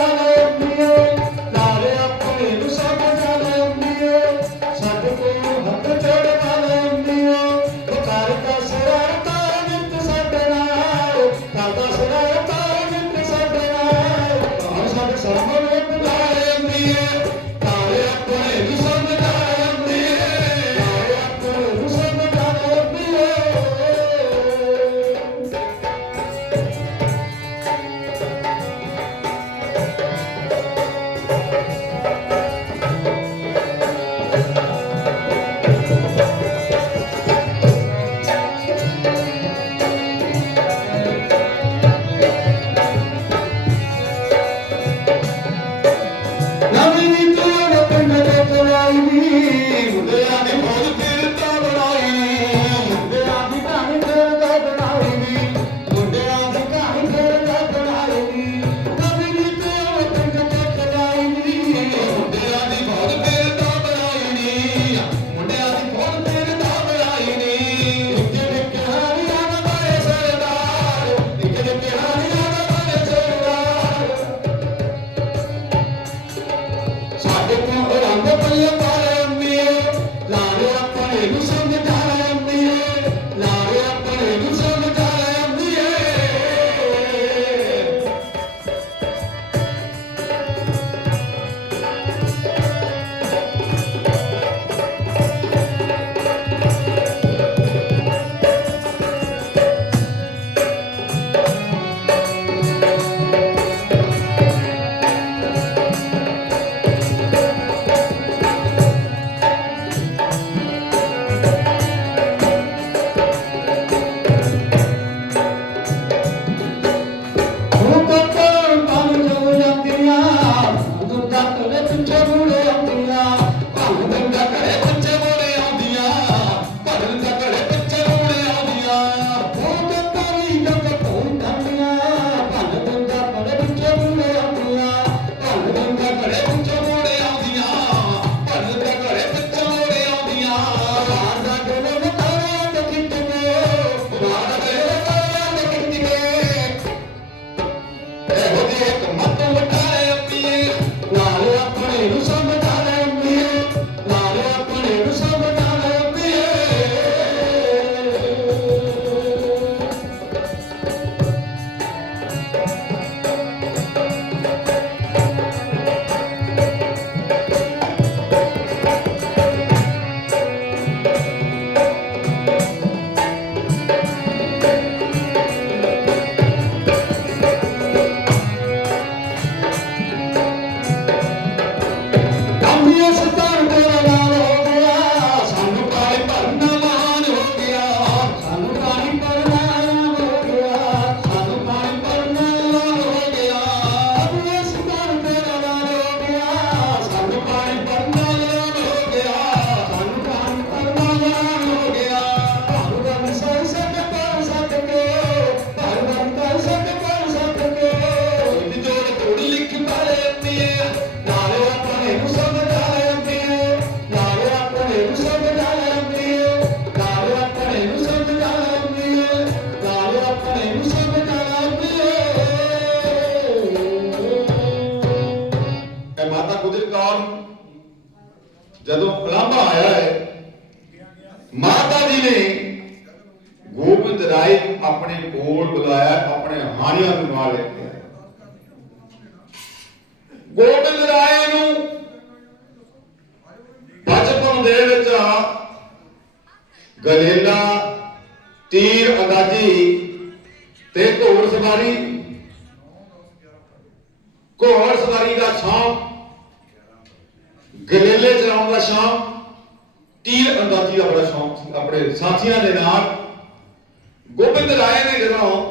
ਰਾਏ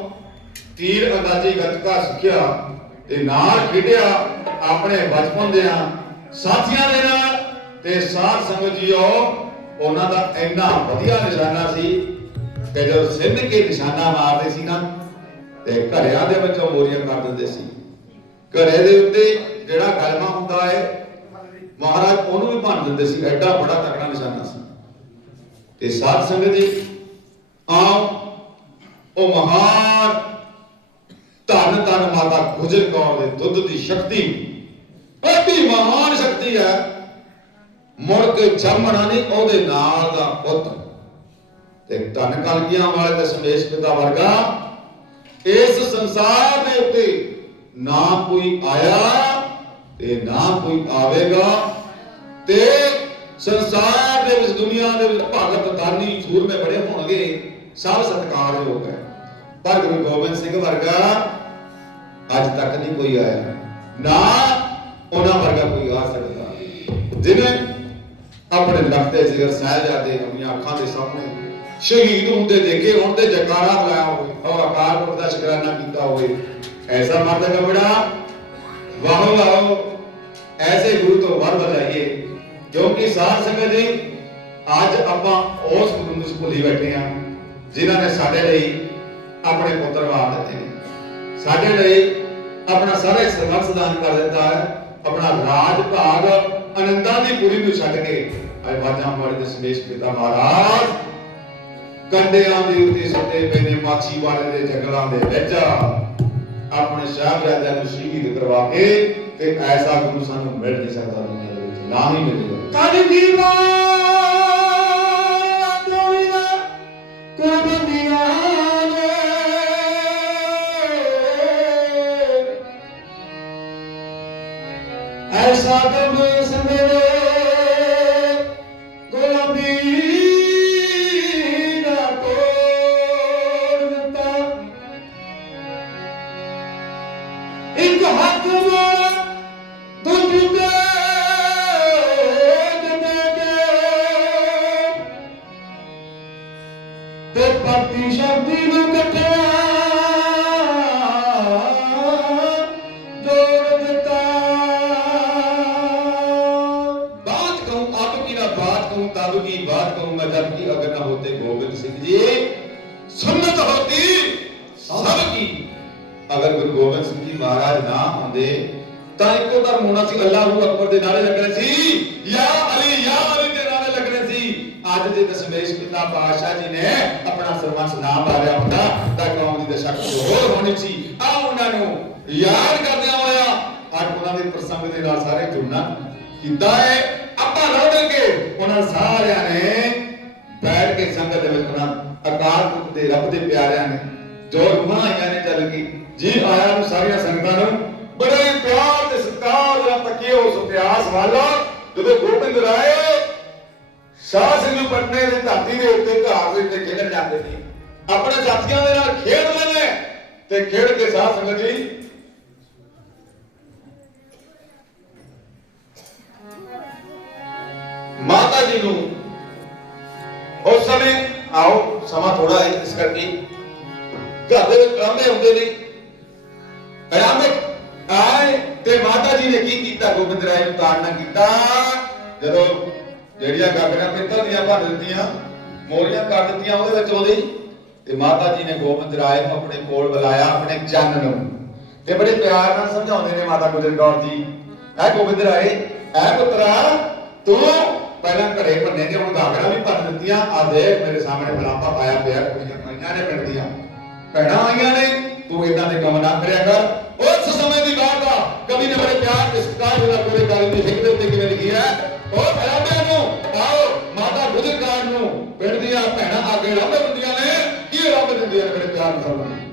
ਤੀਰ ਅੰਦਾਜ਼ੀ ਗੱਤਕਾ ਸਿੱਖਿਆ ਤੇ ਨਾਲ ਖੇਡਿਆ ਆਪਣੇ ਬਚਪਨ ਦੇ ਸਾਥੀਆਂ ਦੇ ਨਾਲ ਤੇ ਸਾਧ ਸੰਗਤ ਜੀਓ, ਉਹਨਾਂ ਦਾ ਇੰਨਾ ਵਧੀਆ ਨਿਸ਼ਾਨਾ ਸੀ ਕਿ ਜਦੋਂ ਸਿੰਧ ਕੇ ਨਿਸ਼ਾਨਾ ਮਾਰਦੇ ਸੀ ਨਾ, ਤੇ ਘਰਿਆਂ ਦੇ ਵਿੱਚੋਂ ਮੋਰੀਆਂ ਕਰ ਦਿੰਦੇ ਸੀ। ਘਰੇ ਦੇ ਉੱਤੇ ਜਿਹੜਾ ਕਲਮਾ ਹੁੰਦਾ ਹੈ ਮਹਾਰਾਜ ਉਹਨੂੰ ਵੀ ਭੰਨ ਦਿੰਦੇ ਸੀ, ਐਡਾ ਬੜਾ ਤਕੜਾ ਨਿਸ਼ਾਨਾ ਸੀ। ਤੇ ਸਾਧ ਸੰਗਤ ਜੀ, ਆਓ ਉਹ ਮਹਾਨ ਧੰਨ ਧੰਨ ਮਾਤਾ ਗੁਜਰ ਕੌਰ ਦੇ ਦੁੱਧ ਦੀ ਸ਼ਕਤੀ। ਐਡੀ ਮਹਾਨ ਸ਼ਕਤੀ ਹੈ। ਮੁੜ ਕੇ ਜੰਮਣਾ ਨਹੀਂ ਉਹਦੇ ਨਾਲ ਦਾ ਪੁੱਤ। ਤੇ ਧੰਨ ਕਲਗੀਆਂ ਵਾਲੇ ਤੇ ਸੰਦੇਸ਼ ਪਿਤਾ ਵਰਗਾ, ਇਸ ਸੰਸਾਰ ਦੇ ਉੱਤੇ ਨਾ ਕੋਈ ਆਇਆ ਤੇ ਨਾ ਕੋਈ ਆਵੇਗਾ ਤੇ ਸੰਸਾਰ ਦੇ ਵਿੱਚ, ਦੁਨੀਆ ਦੇ ਵਿੱਚ ਭਗਤ ਦਾਨੀ ਸੂਰਮੇ ਬੜੇ ਹੋਣਗੇ। ਸਭ ਸਤਿਕਾਰਯੋਗ ਹੈ। ਪਰ ਗੁਰੂ ਗੋਬਿੰਦ ਸਿੰਘ ਵਰਗਾ ਅੱਜ ਤੱਕ ਨਹੀਂ ਕੋਈ ਆਇਆ। ਨਾ ਉਹਨਾਂ ਵਰਗਾ ਕੋਈ ਆ ਸਕਦਾ। ਜਿਹਨੇ ਆਪਣੇ ਲਖਤੇ ਜ਼ਿਗਰ ਸਾਹਿਬਜ਼ਾਦੇ ਆਪਣੀਆਂ ਅੱਖਾਂ ਦੇ ਸਾਹਮਣੇ ਸ਼ਹੀਦ ਹੁੰਦੇ ਦੇਖੇ, ਹੁਣ ਤੇ ਜਕਾਰਾ ਬੁਲਾਇਆ ਹੋਵੇ ਔਰ ਅਕਾਲ ਪੁਰਖ ਦਾ ਸ਼ੁਕਰਾਨਾ ਕੀਤਾ ਹੋਵੇ। ਐਸਾ ਮਰਦ ਕਬੜਾ ਵਾਹੋ ਵਾਹੋ, ਐਸੇ ਗੁਰੂ ਤੋਂ ਵਰ ਬਜਾਈਏ ਕਿਉਂਕਿ ਸਾਧ ਸੰਗਤ ਜੀ, ਅੱਜ ਆਪਾਂ ਉਸ ਗੁਰੂ ਨੂੰ ਭੁੱਲੀ ਬੈਠੇ ਆ ਜਿਨ੍ਹਾਂ ਨੇ ਸਾਡੇ ਲਈ ਆਪਣੇ ਪੁੱਤਰ ਵਾਰ ਦਿੱਤੇ ਨੇ। ਸਾਡੇ ਲਈ ਆਪਣਾ ਸਾਰਾ ਸਰਵੰਸ ਦਾਨ ਕਰ ਦਿੱਤਾ ਹੈ। ਆਪਣਾ ਰਾਜ ਭਾਗ ਅਨੰਦਾਂ ਦੀ ਪੂਰੀ ਨੂੰ ਛੱਡ ਕੇ ਅੱਜ ਬਾਜਾਂ ਵਾਲੇ ਦੇ ਸੰਦੇਸ਼ ਪਿਤਾ ਮਹਾਰਾਜ, ਕੰਡਿਆਂ ਦੇ ਉੱਤੇ ਸੱਤੇ ਪਏ ਨੇ ਮਾਛੀ ਵਾਲੇ ਦੇ ਜੰਗਲਾਂ ਦੇ ਵਿੱਚ। ਆਪਣੇ ਸਾਹਿਬਜ਼ਾਦਿਆਂ ਨੂੰ ਸ਼ਹੀਦ ਕਰਵਾ ਕੇ ਤੇ ਐਸਾ ਗੁਰੂ ਸਾਨੂੰ ਮਿਲ ਨਹੀਂ ਸਕਦਾ ਦੁਨੀਆ ਦੇ ਵਿੱਚ, ਨਾ ਹੀ ਮਿਲੇਗਾ। ਕਦ ਜੀਵਾ ਅਗਰ ਗੁਰੂ ਗੋਬਿੰਦ ਸਿੰਘ ਜੀ ਮਹਾਰਾਜ ਨਾ ਹੁੰਦੇ, ਤਾਂ ਇੱਕੋ ਧਰਮ ਹੋਣਾ ਸੀ, ਅੱਲਾਹੂ ਅਕਬਰ ਦੇ ਨਾਰੇ ਲੱਗਣੇ ਸੀ। ਯਾ ਅਲੀ ਯਾ ਅਲੀ ਦੇ ਨਾਰੇ ਲੱਗਣੇ ਸੀ। ਅੱਜ ਦੇ ਦਸ਼ਮੇਸ਼ ਪਿਤਾ ਪਾਸ਼ਾ ਜੀ ਨੇ ਆਪਣਾ ਸਰਵੰਸ ਨਾਮ ਮਾਰਿਆ ਹੁੰਦਾ, ਤਾਂ ਕੌਮ ਦੀ ਦਸ਼ਾ ਹੋਰ ਹੋਣੀ ਸੀ। ਆ ਉਹਨਾਂ ਨੂੰ ਯਾਦ ਕਰਦਿਆਂ ਹੋਇਆ ਅੱਜ ਉਹਨਾਂ ਦੇ ਪ੍ਰਸੰਗ ਦੇ ਨਾਲ ਸਾਰੇ ਜੁੜਨਾ ਕੀਤਾ ਹੈ। ਆਪਾਂ ਰਲ ਕੇ ਉਹਨਾਂ ਸਾਰਿਆਂ ਨੇ ਬੈਠ ਕੇ ਸੰਗਤ ਦੇ ਵਿੱਚ ਉਹਨਾਂ ਅਕਾਲ ਪੁਰਖ ਦੇ ਰੱਬ ਦੇ ਪਿਆਰਿਆਂ ਨੇ, ਜੋ ਰੂਹਾਂ ਇਤਿਹਾਸ ਜਦੋਂ ਗੋਬਿੰਦ ਰਾਏ ਸ਼ਾਹ ਸਿੰਘ ਪਟਨੇ ਦੀ ਧਰਤੀ ਦੇ ਉੱਤੇ ਘਾਹ ਦੇ ਉੱਤੇ ਖੇਡਣ ਜਾਂਦੇ ਸੀ, ਆਪਣੇ ਸਾਥੀਆਂ ਦੇ ਨਾਲ ਖੇਡਦੇ ਨੇ ਤੇ ਖੇਡ ਕੇ ਸਾਧ ਸੰਗਤ ਜੀ। ਮਾਤਾ ਜੀ ਨੂੰ ਉਸ ਸਮੇਂ, ਆਓ, ਸਮਾਂ ਥੋੜਾ ਹੈ ਇਸ ਕਰਕੇ। ਘਰ ਦੇ ਵਿੱਚ ਆਉਂਦੇ ਹੁੰਦੇ ਨੇ। ਆਰਾਮੇ ਆਏ ਤੇ ਮਾਤਾ ਜੀ ਨੇ ਕੀ ਕੀਤਾ? ਗੋਬਿੰਦ ਰਾਏ ਨੂੰ ਤਾੜਨਾ ਕੀਤਾ। ਜਦੋਂ ਜਿਹੜੀਆਂ ਗਾਗਰਾਂ ਪਿੱਤਲ ਦੀਆਂ ਭਰ ਦਿੱਤੀਆਂ, ਮੋਰੀਆਂ ਕਰ ਦਿੱਤੀਆਂ ਉਹਦੇ ਵਿੱਚ ਉਹਦੀ, ਤੇ ਮਾਤਾ ਜੀ ਨੇ ਗੋਬਿੰਦ ਰਾਏ ਨੂੰ ਆਪਣੇ ਕੋਲ ਬੁਲਾਇਆ, ਆਪਣੇ ਚੰਨ ਨੂੰ। ਤੇ ਬੜੇ ਪਿਆਰ ਨਾਲ ਸਮਝਾਉਂਦੇ ਨੇ ਮਾਤਾ ਗੁਜਰ ਕੌਰ ਜੀ। ਐ ਗੋਬਿੰਦ ਰਾਏ, ਐ ਪੁੱਤਰਾ, ਤੂੰ ਪਹਿਲਾਂ ਘਰੇ ਭੰਨੇ ਤੇ ਹੁਣ ਗਾਗਰਾਂ ਵੀ ਭਰ ਦਿੱਤੀਆਂ। ਆ ਦੇਖ, ਮੇਰੇ ਸਾਹਮਣੇ ਬਲਾਪਾ ਪਾਇਆ ਪਿਆ ਕੁੜੀਆਂ ਆਈਆਂ ਨੇ ਪਿੰਡ ਦੀਆਂ। ਭੈਣਾਂ ਆਈਆਂ ਨੇ, ਤੂੰ ਇਦਾਂ ਦੇ ਕੰਮ ਨਾ ਕਰਿਆ ਕਰ। ਉਸ ਸਮੇਂ ਦੀ ਬਾਤ ਕਵੀ ਨੇ ਬੜੇ ਪਿਆਰ ਤੇ ਸਤਿਕਾਰ ਦੇ ਪੂਰੇ ਲਿਖੀ ਹੈ। ਨੂੰ ਆਓ ਪਿੰਡ ਦੀਆਂ ਭੈਣਾਂ ਆਗੇ ਰੱਬ ਹੁੰਦੀਆਂ ਨੇ। ਕੀ ਰੱਬ ਦਿੰਦੀਆਂ ਨੇ ਬੜੇ ਪਿਆਰ ਨਾਲ?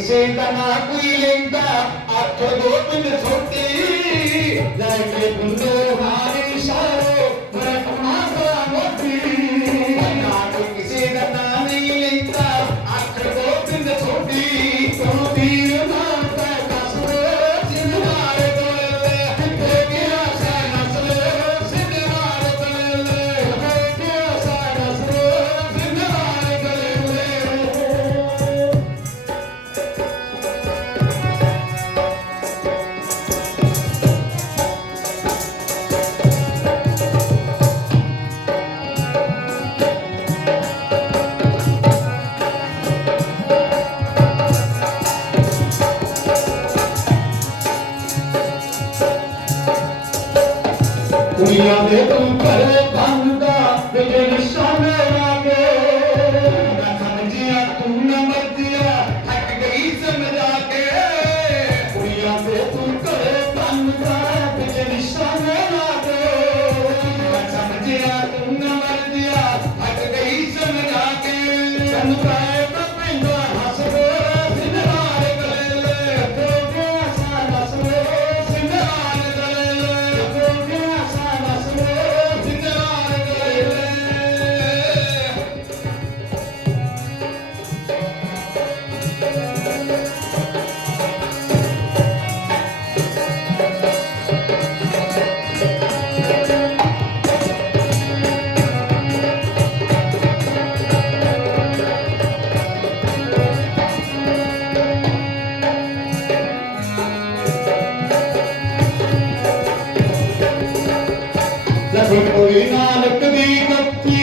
ਇਸੇਂਦਾ ਨਾ ਕੋਈ ਲੈਂਦਾ ਅੱਖ ਗੋਪਨ ਸੁੱਤੀ ਲੈ ਕੇ ਗੁੰਡੇ ਹਾਰੀ ਸਾਰੇ। లోకం పరలో விநாளுக்கு தீபத்தி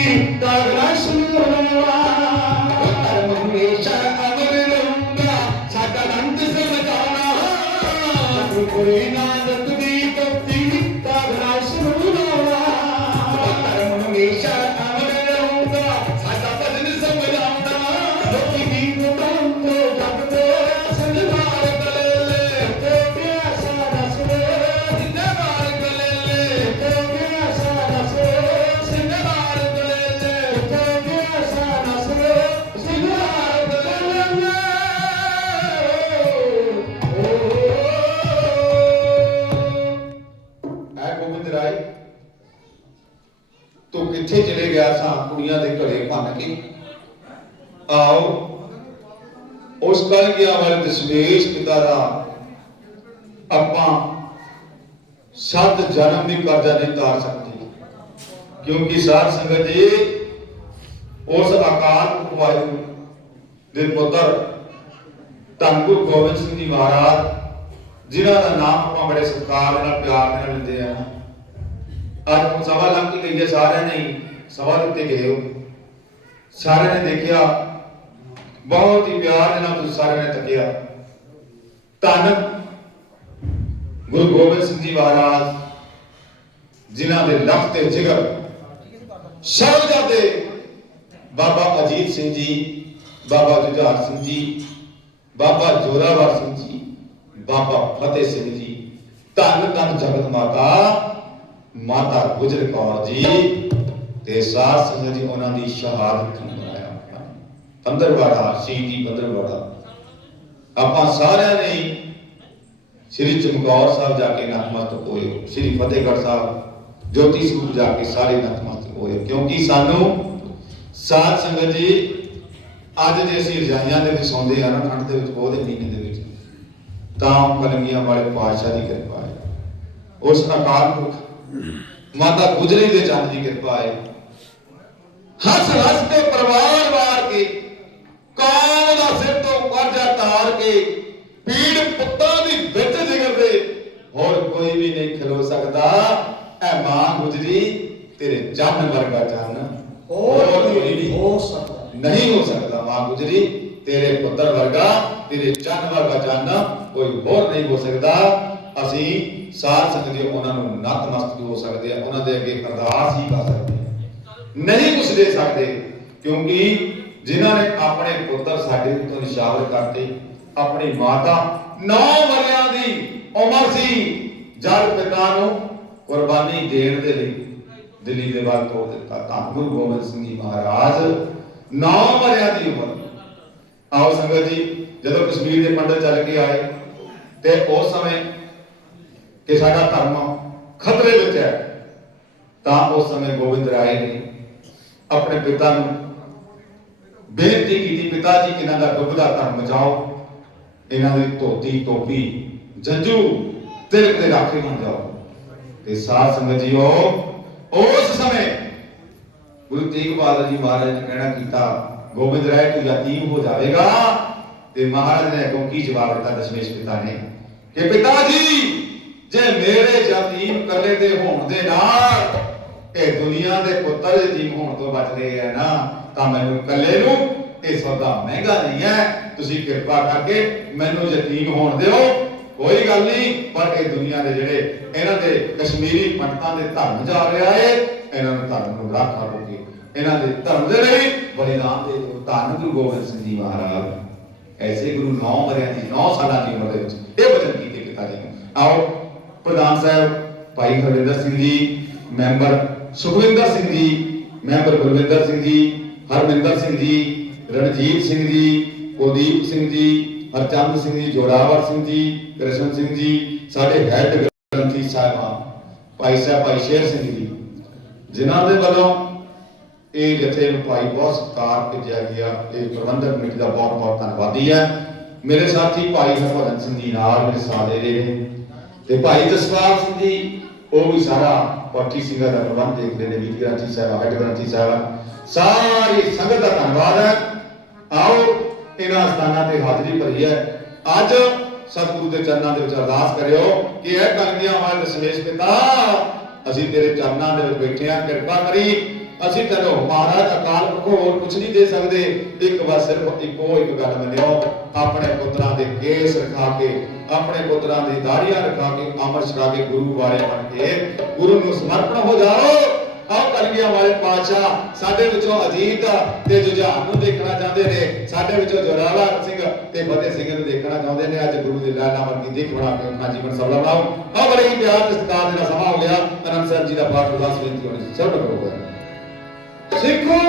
ਸ੍ਰੇਸ਼ਟ ਦਾਰਾ ਆਪਾਂ ਸੱਤ ਜਨਮ ਦੀ ਕਰਜ਼ਾ ਨਹੀਂ ਤਾਰ ਸਕਦੇ। ਕਿਉਂਕਿ ਸਾਧ ਸੰਗਤ ਜੀ ਉਸ ਅਕਾਲ ਵਾਯੂ ਦੇ ਪੁੱਤਰ ਧੰਨ ਗੋਬਿੰਦ ਸਿੰਘ ਜੀ ਮਹਾਰਾਜ, ਜਿਨ੍ਹਾਂ ਦਾ ਨਾਮ ਆਪਾਂ ਬੜੇ ਸਤਿਕਾਰ ਨਾਲ, ਪਿਆਰ ਨਾਲ ਲੈਂਦੇ ਆ। ਅੱਜ ਸਵਾ ਲੱਖ ਕੀ ਕਹੀਏ ਸਾਰਿਆਂ ਨੇ ਸਵਾ ਦਿੱਤੇ ਗਏ ਹੋ। ਸਾਰਿਆਂ ਨੇ ਦੇਖਿਆ, ਬਹੁਤ ਹੀ ਪਿਆਰ ਨਾਲ ਤੁਸੀਂ ਸਾਰਿਆਂ ਨੇ ਤੱਕਿਆ ਧੰਨ ਗੁਰੂ ਗੋਬਿੰਦ ਸਿੰਘ ਜੀ ਮਹਾਰਾਜ, ਜਿਨ੍ਹਾਂ ਦੇ ਲਖਤ ਤੇ ਜਿਗਰ ਸਾਹਿਬਜ਼ਾਦੇ ਬਾਬਾ ਅਜੀਤ ਸਿੰਘ ਜੀ, ਬਾਬਾ ਜੁਝਾਰ ਸਿੰਘ ਜੀ, ਬਾਬਾ ਜੋਰਾਵਰ ਸਿੰਘ ਜੀ, ਬਾਬਾ ਫਤਿਹ ਸਿੰਘ ਜੀ। ਧੰਨ ਧੰਨ ਜਗਤ ਮਾਤਾ ਮਾਤਾ ਗੁਜਰ ਕੌਰ ਜੀ, ਤੇ ਸਾਧ ਸੰਗਤ ਜੀ, ਉਹਨਾਂ ਦੀ ਸ਼ਹਾਦਤ ਨੂੰ ਮਨਾਇਆ। ਪੰਦਰਵਾੜਾ, ਸ਼ਹੀਦੀ ਪੰਦਰਵਾੜਾ। ਆਪਾਂ ਸਾਰਿਆਂ ਨੇ ਸ੍ਰੀ ਚਮਕੌਰ ਸਾਹਿਬ ਜਾ ਕੇ ਨਤਮਸਤਕ ਹੋਏ ਸ੍ਰੀ ਫਤਿਹਗੜ੍ਹ ਸਾਹਿਬ, ਜੋਤੀ ਸਰੂਪ ਜਾ ਕੇ ਸਾਰੇ ਨਤਮਸਤਕ ਹੋਏ ਕਿਉਂਕਿ ਸਾਨੂੰ ਸਾਧ ਸੰਗਤ ਜੀ ਅੱਜ ਜੇ ਅਸੀਂ ਰਜਾਈਆਂ ਦੇ ਵਿੱਚ ਸੌਂਦੇ ਆ ਨਾ, ਠੰਡ ਦੇ ਵਿੱਚ, ਬਹੁਤ ਮਹੀਨੇ ਦੇ ਵਿੱਚ, ਤਾਂ ਕਲੰਗੀਆਂ ਵਾਲੇ ਪਾਤਸ਼ਾਹ ਦੀ ਕਿਰਪਾ ਹੈ। ਉਸ ਅਕਾਲ ਪੁਰਖ, ਮਾਤਾ ਗੁਜਰੀ ਦੇ ਚੰਦ ਦੀ ਕਿਰਪਾ ਹੈ। ਹੱਸ ਹੱਸ ਕੇ ਪਰਵਾਰ ਵਾਰ ਕੇ ਕੌਮ ਦਾ ਸਿਰ ਤੋਂ ਕਰਜ਼ਾ ਤਾਰ ਕੇ ਪੀੜ ਪੁੱਤਾਂ ਦੀ ਵਿੱਚ ਜਿਗਰ ਦੇ। ਹੋਰ ਕੋਈ ਵੀ ਨਹੀਂ ਖਲੋ ਸਕਦਾ। ਐ ਮਾਂ ਗੁਜਰੀ ਤੇਰੇ ਜਨ ਵਰਗਾ ਜਨ। ਹੋਰ ਕੋਈ ਨਹੀਂ। ਹੋ ਸਕਦਾ। ਨਹੀਂ ਹੋ ਸਕਦਾ ਮਾਂ ਗੁਜਰੀ ਤੇਰੇ ਪੁੱਤਰ ਵਰਗਾ ਤੇਰੇ ਜਨ ਵਰਗਾ ਜਨ ਕੋਈ ਹੋਰ ਨਹੀਂ ਹੋ ਸਕਦਾ। ਅਸੀਂ ਸਾਧ ਸੰਗਤ ਜੀ ਉਹਨਾਂ ਨੂੰ ਨਤਮਸਤਕ ਹੋ ਸਕਦੇ ਆ। ਉਹਨਾਂ ਦੇ ਅੱਗੇ ਅਰਦਾਸ ਹੀ ਕਰ ਸਕਦੇ ਨਹੀਂ ਕੁਝ ਦੇ ਸਕਦੇ ਕਿਉਂਕਿ ਜਿਨ੍ਹਾਂ ਨੇ ਆਪਣੇ ਪੁੱਤਰ ਸਾਡੇ ਉੱਤੇ ਨਿਸ਼ਾਵਰ ਕਰਤੇ, ਆਪਣੀ ਮਾਤਾ 9 ਵਰਿਆਂ ਦੀ ਉਮਰ ਸੀ, ਜਦ ਪਿਤਾ ਨੂੰ ਕੁਰਬਾਨੀ ਦੇਣ ਦੇ ਲਈ ਦਿੱਲੀ ਦੇ ਵੱਲ ਤੋਰ ਦਿੱਤਾ। ਤਾਂ ਗੁਰੂ ਗੋਬਿੰਦ ਸਿੰਘ ਜੀ ਮਹਾਰਾਜ 9 ਵਰਿਆਂ ਦੀ ਉਮਰ। ਆਓ ਸੰਗਤ ਜੀ, ਜਦੋਂ ਕਸ਼ਮੀਰ ਦੇ ਪੰਡਤ ਚੱਲ ਕੇ ਆਏ, ਤੇ ਉਸ ਸਮੇਂ ਕਿ ਸਾਡਾ ਧਰਮ ਖਤਰੇ ਵਿੱਚ ਹੈ, ਤਾਂ ਉਸ ਸਮੇਂ ਗੋਬਿੰਦ ਰਾਏ ਨੇ ਆਪਣੇ ਪਿਤਾ ਨੂੰ ਬੇਨਤੀ ਕੀਤੀ, ਪਿਤਾ ਜੀ, ਇਹਨਾਂ ਦਾ ਡੁੱਬਦਾ ਧਰਮ ਬਚਾਓ। ਇਹਨਾਂ ਦੀ ਧੋਤੀ, ਟੋਪੀ, ਜੰਜੂ ਤਿਲਕ ਦੇ ਰਾਖੇ ਬਣ ਜਾਓ। ਤੇ ਸਾਧ ਸੰਗਤ ਜੀਓ, ਉਸ ਸਮੇਂ ਗੁਰੂ ਤੇਗ ਬਹਾਦਰ ਜੀ ਮਹਾਰਾਜ ਨੇ ਕਹਿਣਾ ਕੀਤਾ, ਗੋਬਿੰਦ ਰਾਏ, ਤੂੰ ਯਤੀਮ ਹੋ ਜਾਵੇਗਾ। ਤੇ ਮਹਾਰਾਜ ਨੇ ਅੱਗੋਂ ਕੀ ਜਵਾਬ ਦਿੱਤਾ, ਦਸ਼ਮੇਸ਼ ਪਿਤਾ ਨੇ? ਕਿ ਪਿਤਾ ਜੀ, ਜੇ ਮੇਰੇ ਯਤੀਮ ਕੱਲੇ ਦੇ ਹੋਣ ਦੇ ਨਾਲ ਇਹ ਦੁਨੀਆ ਦੇ ਪੁੱਤਰ ਯਤੀਮ ਹੋਣ ਤੋਂ ਬਚਦੇ ਆ ਨਾ ਤਾਂ ਮੈਨੂੰ ਇਕੱਲੇ ਨੂੰ ਇਹ ਸੌਦਾ ਮਹਿੰਗਾ ਨਹੀਂ ਹੈ। ਤੁਸੀਂ ਕਿਰਪਾ ਕਰਕੇ ਮੈਨੂੰ ਯਤੀਮ ਹੋਣ ਦਿਓ। ਕੋਈ ਗੱਲ ਨਹੀਂ, ਪਰ ਇਹ ਦੁਨੀਆ ਦੇ ਜਿਹੜੇ ਇਹਨਾਂ ਦੇ ਕਸ਼ਮੀਰੀ ਪੰਡਤਾਂ ਦੇ ਧਰਮ ਜਾ ਰਿਹਾ ਏ, ਇਹਨਾਂ ਨੂੰ ਧਰਮ ਨੂੰ ਰੱਖਾ ਹੋਗੇ ਇਹਨਾਂ ਦੇ ਧਰਮ ਦੇ ਲਈ ਬਲੀਦਾਨ ਦੇ ਦਿਓ। ਧੰਨ ਗੁਰੂ ਗੋਬਿੰਦ ਸਿੰਘ ਜੀ ਮਹਾਰਾਜ। ਐਸੇ ਗੁਰੂ 9 ਵਰਿਆਂ ਦੀ 9 ਸਾਲਾਂ ਦੀ ਉਮਰ ਦੇ ਵਿੱਚ ਇਹ ਵਚਨ ਕੀਤੇ ਪਿਤਾ ਜੀ ਨੂੰ। ਆਓ, ਪ੍ਰਧਾਨ ਸਾਹਿਬ, ਭਾਈ ਹਰਵਿੰਦਰ ਸਿੰਘ ਜੀ, ਮੈਂਬਰ ਸੁਖਵਿੰਦਰ ਸਿੰਘ ਜੀ, ਮੈਂਬਰ ਗੁਰਵਿੰਦਰ ਸਿੰਘ ਜੀ ਹਰਮਿੰਦਰ ਸਿੰਘ ਜੀ, ਰਣਜੀਤ ਸਿੰਘ ਜੀ, ਕੁਲਦੀਪ ਸਿੰਘ ਜੀ, ਹਰਚੰਦ ਸਿੰਘ ਜੀ ਜੋਰਾਵਰ ਸਿੰਘ ਜੀ, ਕ੍ਰਿਸ਼ਨ ਸਿੰਘ ਜੀ, ਸਾਡੇ ਹੈੱਡ ਗ੍ਰੰਥੀ ਸਾਹਿਬਾਨ, ਭਾਈ ਸਾਹਿਬ, ਭਾਈ ਸ਼ੇਰ ਸਿੰਘ ਜੀ। ਜਿਨ੍ਹਾਂ ਦੇ ਵੱਲੋਂ ਇਹ ਜਥੇ ਨੂੰ ਭਾਈ ਬਹੁਤ ਸਤਿਕਾਰ ਭੇਜਿਆ ਗਿਆ। ਇਹ ਪ੍ਰਬੰਧਕ ਕਮੇਟੀ ਦਾ ਬਹੁਤ ਬਹੁਤ ਧੰਨਵਾਦੀ ਹੈ। ਮੇਰੇ ਸਾਥੀ ਭਾਈ ਹਰਭਜਨ ਸਿੰਘ ਜੀ ਨਾਲ ਮੇਰੇ ਸਾਥ ਦੇ ਰਹੇ ਤੇ ਭਾਈ ਜਸਪਾਲ ਸਿੰਘ ਜੀ, ਉਹ ਵੀ ਸਾਰਾ ਪਾਠੀ ਸਿੰਘਾਂ ਦਾ ਪ੍ਰਬੰਧ ਦੇਖ ਨੇ ਵੀਰ ਗ੍ਰੰਥੀ ਸਾਹਿਬ ਹੈਡ ਗ੍ਰੰਥੀ ਸਾਹਿਬ ਸਾਰੀ ਸੰਗਤ ਦਾ ਧੰਨਵਾਦ ਹੈ। ਆਓ, ਇਹਨਾਂ ਸਥਾਨਾਂ ਤੇ ਹਾਜ਼ਰੀ ਭਰੀ ਹੈ ਅੱਜ ਸਤਿਗੁਰੂ ਦੇ ਚਰਨਾਂ ਦੇ ਵਿੱਚ ਅਰਦਾਸ ਕਰਿਓ ਕਿ ਇਹ ਕਲਗੀਆਂ ਵਾਲੇ ਦਸ਼ਮੇਸ਼ ਪਿਤਾ ਅਸੀਂ ਤੇਰੇ ਚਰਨਾਂ ਦੇ ਵਿੱਚ ਬੈਠੇ ਆ ਕਿਰਪਾ ਕਰੀ। ਅਸੀਂ ਕਰੋ ਮਹਾਰਾਜ, ਅਕਾਲ ਹੋਰ ਕੁਝ ਨਹੀਂ ਦੇ ਸਕਦੇ। ਇੱਕ ਵਾਰ ਸਿਰਫ ਇੱਕੋ ਇੱਕ ਗੱਲ ਮੰਨਿਓ। ਆਪਣੇ ਪੁੱਤਰਾਂ ਦੇ ਕੇਸ ਰਖਾ ਕੇ, ਆਪਣੇ ਪੁੱਤਰਾਂ ਦੀ ਦਾੜੀਆਂ ਰਖਾ ਕੇ, ਅਮਰ ਛਕਾ ਕੇ ਗੁਰੂ ਵਾਲੇ ਬਣ ਕੇ ਗੁਰੂ ਨੂੰ ਸਮਰਪਣ ਹੋ ਜਾਓ। ਆਓ ਕਲਗੀਆਂ ਵਾਲੇ ਪਾਤਸ਼ਾਹ, ਸਾਡੇ ਵਿੱਚੋਂ ਅਜੀਤ ਤੇ ਜੁਝਾਰ ਨੂੰ ਦੇਖਣਾ ਚਾਹੁੰਦੇ ਨੇ। ਸਾਡੇ ਵਿੱਚੋਂ ਜੋਰਾਵਰ ਸਿੰਘ ਤੇ ਫਤਿਹ ਸਿੰਘ ਨੂੰ ਦੇਖਣਾ ਚਾਹੁੰਦੇ ਨੇ। ਅੱਜ ਗੁਰੂ ਦੇ ਲਾਲਾ ਵਰਗੀ ਦੇਖ ਬਣਾ ਕੇ ਆਪਣਾ ਜੀਵਨ ਸਫਲਾ ਬਣਾਓ। ਆਓ ਬੜੇ ਹੀ ਪਿਆਰ ਤੇ ਸਤਿਕਾਰ ਦੇ ਸਮਾਂ ਹੋ ਗਿਆ। ਅਨੰਦ ਸਾਹਿਬ ਜੀ ਦਾ ਪਾਠ ਉਦਾਸ ਬੇਨਤੀ ਹੋਣੀ ਸਭ ਨੂੰ ਕਰੋ ਸਿੱਖੋ